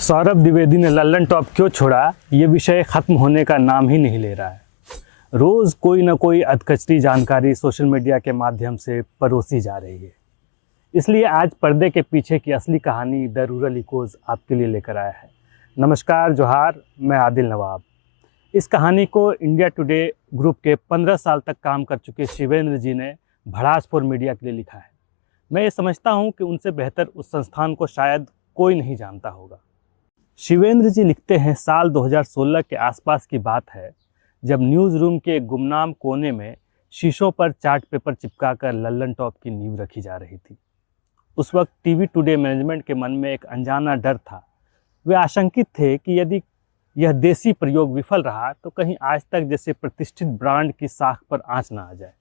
सौरभ द्विवेदी ने लल्लन टॉप क्यों छोड़ा, ये विषय खत्म होने का नाम ही नहीं ले रहा है। रोज कोई ना कोई अधकचरी जानकारी सोशल मीडिया के माध्यम से परोसी जा रही है। इसलिए आज पर्दे के पीछे की असली कहानी द रूरल इकोज आपके लिए लेकर आया है। नमस्कार, जोहार, मैं आदिल नवाब। इस कहानी को इंडिया टुडे ग्रुप के 15 साल तक काम कर चुके शिवेंद्र जी ने भड़ास फॉर मीडिया के लिए लिखा है। मैं ये समझता हूँ कि उनसे बेहतर उस संस्थान को शायद कोई नहीं जानता होगा। शिवेंद्र जी लिखते हैं, साल 2016 के आसपास की बात है, जब न्यूज़ रूम के एक गुमनाम कोने में शीशों पर चार्ट पेपर चिपकाकर लल्लन टॉप की नींव रखी जा रही थी। उस वक्त टीवी टुडे मैनेजमेंट के मन में एक अनजाना डर था। वे आशंकित थे कि यदि यह देसी प्रयोग विफल रहा तो कहीं आज तक जैसे प्रतिष्ठित ब्रांड की साख पर आंच ना आ जाए।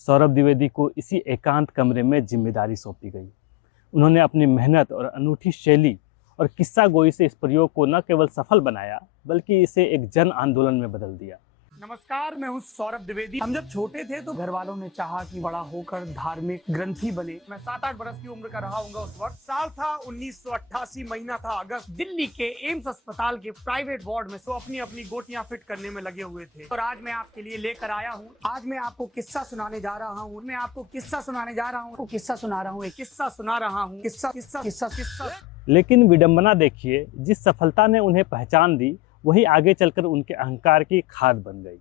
सौरभ द्विवेदी को इसी एकांत कमरे में जिम्मेदारी सौंपी गई। उन्होंने अपनी मेहनत और अनूठी शैली और किस्सा गोई से इस प्रयोग को न केवल सफल बनाया बल्कि इसे एक जन आंदोलन में बदल दिया। नमस्कार, मैं हूं सौरभ द्विवेदी। हम जब छोटे थे तो घर वालों ने चाहा कि बड़ा होकर धार्मिक ग्रंथी बने। मैं 7-8 बरस की उम्र का रहा हूंगा उस वक्त। साल था 1988, महीना था अगस्त। दिल्ली के एम्स अस्पताल के प्राइवेट वार्ड में सो अपनी अपनी गोटियां फिट करने में लगे हुए थे। और आज मैं आपके लिए लेकर आया हूँ। आज मैं आपको किस्सा सुनाने जा रहा हूँ। मैं आपको किस्सा सुनाने जा रहा हूँ। किस्सा सुना रहा हूँ, एक किस्सा सुना रहा हूँ। किस्सा किस्सा किस्सा किस्सा। लेकिन विडंबना देखिए, जिस सफलता ने उन्हें पहचान दी वही आगे चलकर उनके अहंकार की खाद बन गई।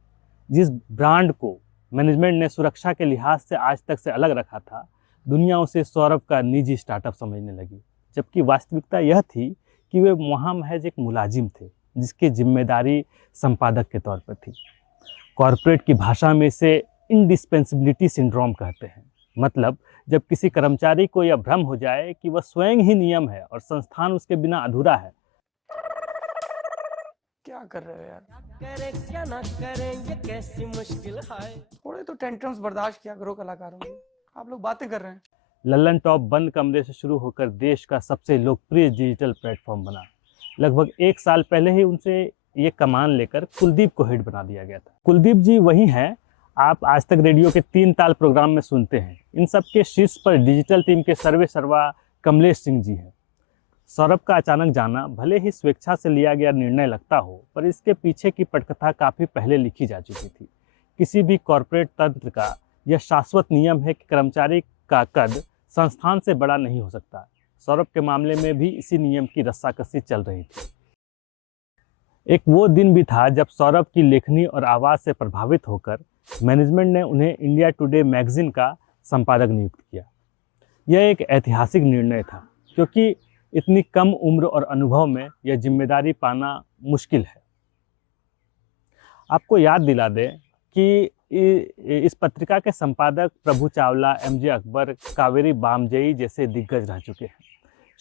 जिस ब्रांड को मैनेजमेंट ने सुरक्षा के लिहाज से आज तक से अलग रखा था, दुनिया उसे सौरभ का निजी स्टार्टअप समझने लगी, जबकि वास्तविकता यह थी कि वे वहाँ महज एक मुलाजिम थे जिसकी जिम्मेदारी संपादक के तौर पर थी। कॉरपोरेट की भाषा में इसे इंडिस्पेंसिबिलिटी सिंड्रोम कहते हैं। मतलब, जब किसी कर्मचारी को यह भ्रम हो जाए कि वह स्वयं ही नियम है और संस्थान उसके बिना अधूरा है। क्या कर रहे हो यार? करें क्या ना करें, ये कैसी मुश्किल है। थोड़े तो टेंट्रम्स बर्दाश्त किया करो कलाकारों के। आप लोग बातें कर रहे हैं। लल्लन टॉप बंद कमरे से शुरू होकर देश का सबसे लोकप्रिय डिजिटल प्लेटफॉर्म बना। लगभग 1 साल पहले ही उनसे ये कमान लेकर कुलदीप को हेड बना दिया गया था। कुलदीप जी वही हैं आप आज तक रेडियो के 3 ताल प्रोग्राम में सुनते हैं। इन सब के शीर्ष पर डिजिटल टीम के सर्वे सर्वा कमलेश सिंह जी हैं। सौरभ का अचानक जाना भले ही स्वेच्छा से लिया गया निर्णय लगता हो, पर इसके पीछे की पटकथा काफ़ी पहले लिखी जा चुकी थी। किसी भी कॉरपोरेट तंत्र का यह शाश्वत नियम है कि कर्मचारी का कद संस्थान से बड़ा नहीं हो सकता। सौरभ के मामले में भी इसी नियम की रस्साकसी चल रही थी। एक वो दिन भी था जब सौरभ की लेखनी और आवाज़ से प्रभावित होकर मैनेजमेंट ने उन्हें इंडिया टुडे मैगजीन का संपादक नियुक्त किया। यह एक ऐतिहासिक निर्णय था, क्योंकि इतनी कम उम्र और अनुभव में यह जिम्मेदारी पाना मुश्किल है। आपको याद दिला दें कि इस पत्रिका के संपादक प्रभु चावला, एमजे अकबर, कावेरी बामजई जैसे दिग्गज रह चुके हैं।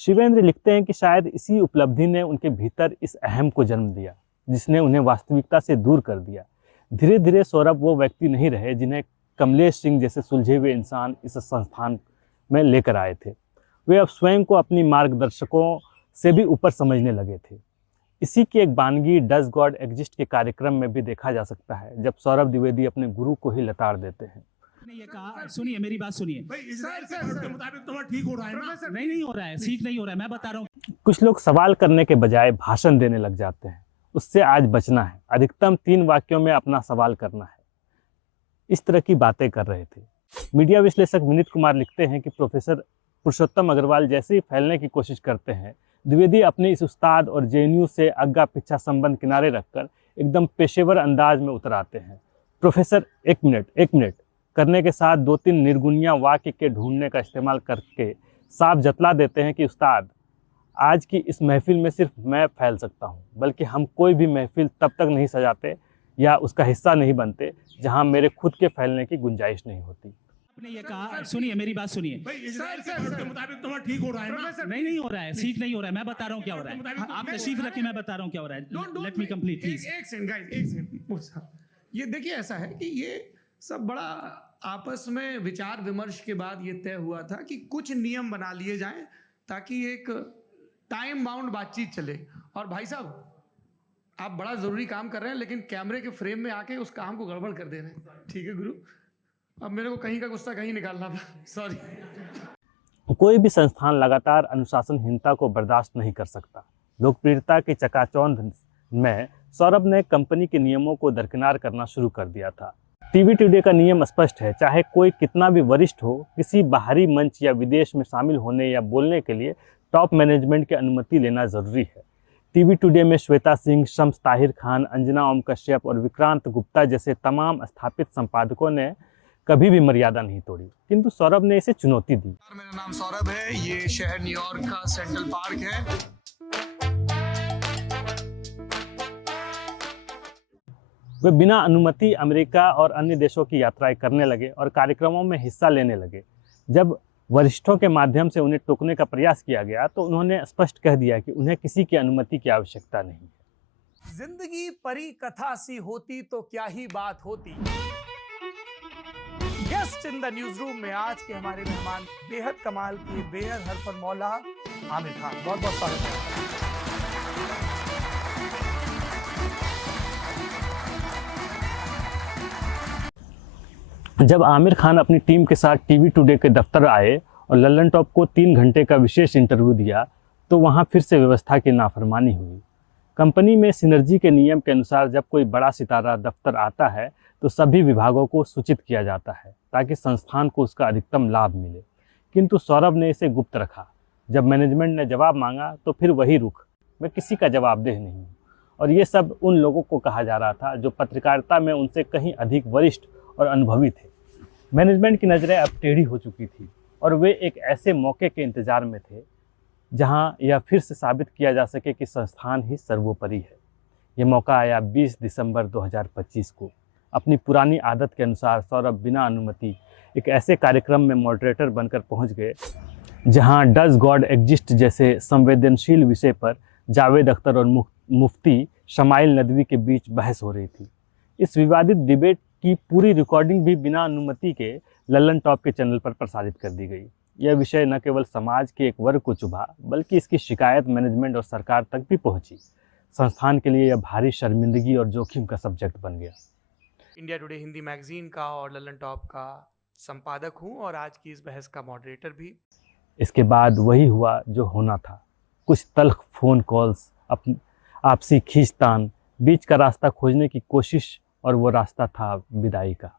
शिवेंद्र लिखते हैं कि शायद इसी उपलब्धि ने उनके भीतर इस अहम को जन्म दिया जिसने उन्हें वास्तविकता से दूर कर दिया। धीरे धीरे सौरभ वो व्यक्ति नहीं रहे जिन्हें कमलेश सिंह जैसे सुलझे हुए इंसान इस संस्थान में लेकर आए थे। वे अब स्वयं को अपनी मार्गदर्शकों से भी ऊपर समझने लगे थे। इसी की एक बानगी डज गॉड एग्जिस्ट के कार्यक्रम में भी देखा जा सकता है, जब सौरभ द्विवेदी अपने गुरु को ही लताड़ देते हैं। ये कहा, सुनिए मेरी बात सुनिए। भाई इजराइल के मुताबिक तुम्हारा ठीक हो रहा है ना? नहीं हो रहा है, ठीक नहीं हो रहा है, मैं बता रहा हूँ। कुछ लोग सवाल करने के बजाय भाषण देने लग जाते हैं। उससे आज बचना है। अधिकतम 3 वाक्यों में अपना सवाल करना है। इस तरह की बातें कर रहे थे। मीडिया विश्लेषक विनीत कुमार लिखते हैं कि प्रोफेसर पुरुषोत्तम अग्रवाल जैसे ही फैलने की कोशिश करते हैं, द्विवेदी अपने इस उस्ताद और जेएनयू से अग्गा पिछा संबंध किनारे रखकर एकदम पेशेवर अंदाज में उतर आते हैं। प्रोफेसर एक मिनट करने के साथ 2-3 निर्गुणिया वाक्य के ढूंढने का इस्तेमाल करके साफ जतला देते हैं कि उस्ताद, आज की इस महफिल में सिर्फ मैं फैल सकता हूँ, बल्कि हम कोई भी महफिल तब तक नहीं सजाते या उसका हिस्सा नहीं बनते जहाँ मेरे खुद के फैलने की गुंजाइश नहीं होती। आपने ये कहा, सुनिए मेरी बात सुनिए। भाई इजराइल के मुताबिक तुम्हारा ठीक हो रहा है ना? नहीं हो रहा है, ठीक नहीं हो रहा है, मैं बता रहा हूँ क्या हो रहा है। आप तशरीफ रखिए, मैं बता रहा हूँ क्या हो रहा है। Let me complete please. एक सेकंड गाइस, एक सेकंड। ये देखिए, ऐसा है कि ये सब बड़ा आपस में विचार विमर्श के बाद ये तय हुआ था कि कुछ नियम बना लिए जाएं ताकि एक टाइम बाउंड बातचीत चले। और भाई साहब, आप बड़ा जरूरी काम कर रहे हैं लेकिन कैमरे के फ्रेम में आके उस काम को गड़बड़ कर दे रहे हैं। ठीक है गुरु, अब मेरे को कहीं का गुस्सा कहीं निकालना था, सॉरी। कोई भी संस्थान लगातार अनुशासनहीनता को बर्दाश्त नहीं कर सकता। लोकप्रियता की चकाचौंध में सौरभ ने कंपनी के नियमों को दरकिनार करना शुरू कर दिया था। टीवी टुडे का नियम स्पष्ट है, चाहे कोई कितना भी वरिष्ठ हो, किसी बाहरी मंच या विदेश में शामिल होने या बोलने के लिए टॉप मैनेजमेंट की अनुमति लेना जरूरी है। टीवी टुडे में श्वेता सिंह, शम्स ताहिर खान, अंजना ओम कश्यप और विक्रांत गुप्ता जैसे तमाम स्थापित संपादकों ने कभी भी मर्यादा नहीं तोड़ी, किंतु सौरभ ने इसे चुनौती दी। मेरा नाम सौरभ है, ये शहर न्यूयॉर्क का सेंट्रल पार्क है। वे बिना अनुमति अमेरिका और अन्य देशों की यात्राएं करने लगे और कार्यक्रमों में हिस्सा लेने लगे। जब वरिष्ठों के माध्यम से उन्हें टोकने का प्रयास किया गया तो उन्होंने स्पष्ट कह दिया कि उन्हें किसी की अनुमति की आवश्यकता नहीं है। जिंदगी परी कथा सी होती तो क्या ही बात होती। Guest in the news room में आज के हमारे मेहमान बेहद कमाल के बेहद हरफन मौला आमिर खान। बहुत बहुत स्वागत है। जब आमिर खान अपनी टीम के साथ टीवी टुडे के दफ्तर आए और लल्लन टॉप को 3 घंटे का विशेष इंटरव्यू दिया तो वहां फिर से व्यवस्था की नाफरमानी हुई। कंपनी में सिनर्जी के नियम के अनुसार जब कोई बड़ा सितारा दफ्तर आता है तो सभी विभागों को सूचित किया जाता है ताकि संस्थान को उसका अधिकतम लाभ मिले, किंतु सौरभ ने इसे गुप्त रखा। जब मैनेजमेंट ने जवाब मांगा तो फिर वही रुख, मैं किसी का जवाबदेह नहीं हूँ। और ये सब उन लोगों को कहा जा रहा था जो पत्रकारिता में उनसे कहीं अधिक वरिष्ठ और अनुभवी थे। मैनेजमेंट की नज़रें अब टेढ़ी हो चुकी थी और वे एक ऐसे मौके के इंतज़ार में थे जहां यह फिर से साबित किया जा सके कि संस्थान ही सर्वोपरि है। यह मौका आया 20 दिसंबर 2025 को। अपनी पुरानी आदत के अनुसार सौरभ बिना अनुमति एक ऐसे कार्यक्रम में मॉडरेटर बनकर पहुंच गए जहां डज गॉड एग्जिस्ट जैसे संवेदनशील विषय पर जावेद अख्तर और मुफ्ती शमाइल नदवी के बीच बहस हो रही थी। इस विवादित डिबेट की पूरी रिकॉर्डिंग भी बिना अनुमति के लल्लन टॉप के चैनल पर प्रसारित कर दी गई। यह विषय न केवल समाज के एक वर्ग को चुभा बल्कि इसकी शिकायत मैनेजमेंट और सरकार तक भी पहुंची। संस्थान के लिए यह भारी शर्मिंदगी और जोखिम का सब्जेक्ट बन गया। इंडिया टुडे हिंदी मैगजीन का और लल्लन टॉप का संपादक हूं और आज की इस बहस का मॉडरेटर भी। इसके बाद वही हुआ जो होना था। कुछ तल्ख फ़ोन कॉल्स, आपसी खींचतान, बीच का रास्ता खोजने की कोशिश और वो रास्ता था विदाई का।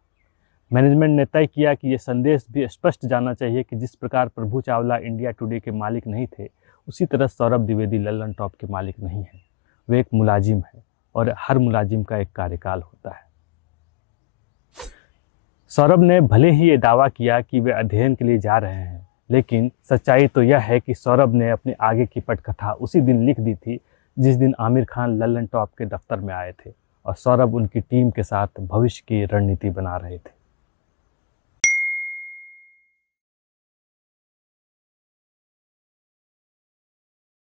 मैनेजमेंट ने तय किया कि ये संदेश भी स्पष्ट जाना चाहिए कि जिस प्रकार प्रभु चावला इंडिया टुडे के मालिक नहीं थे, उसी तरह सौरभ द्विवेदी लल्लन टॉप के मालिक नहीं हैं। वे एक मुलाजिम है और हर मुलाजिम का एक कार्यकाल होता है। सौरभ ने भले ही ये दावा किया कि वे अध्ययन के लिए जा रहे हैं, लेकिन सच्चाई तो यह है कि सौरभ ने अपनी आगे की पटकथा उसी दिन लिख दी थी जिस दिन आमिर खान लल्लन टॉप के दफ्तर में आए थे और सौरभ उनकी टीम के साथ भविष्य की रणनीति बना रहे थे।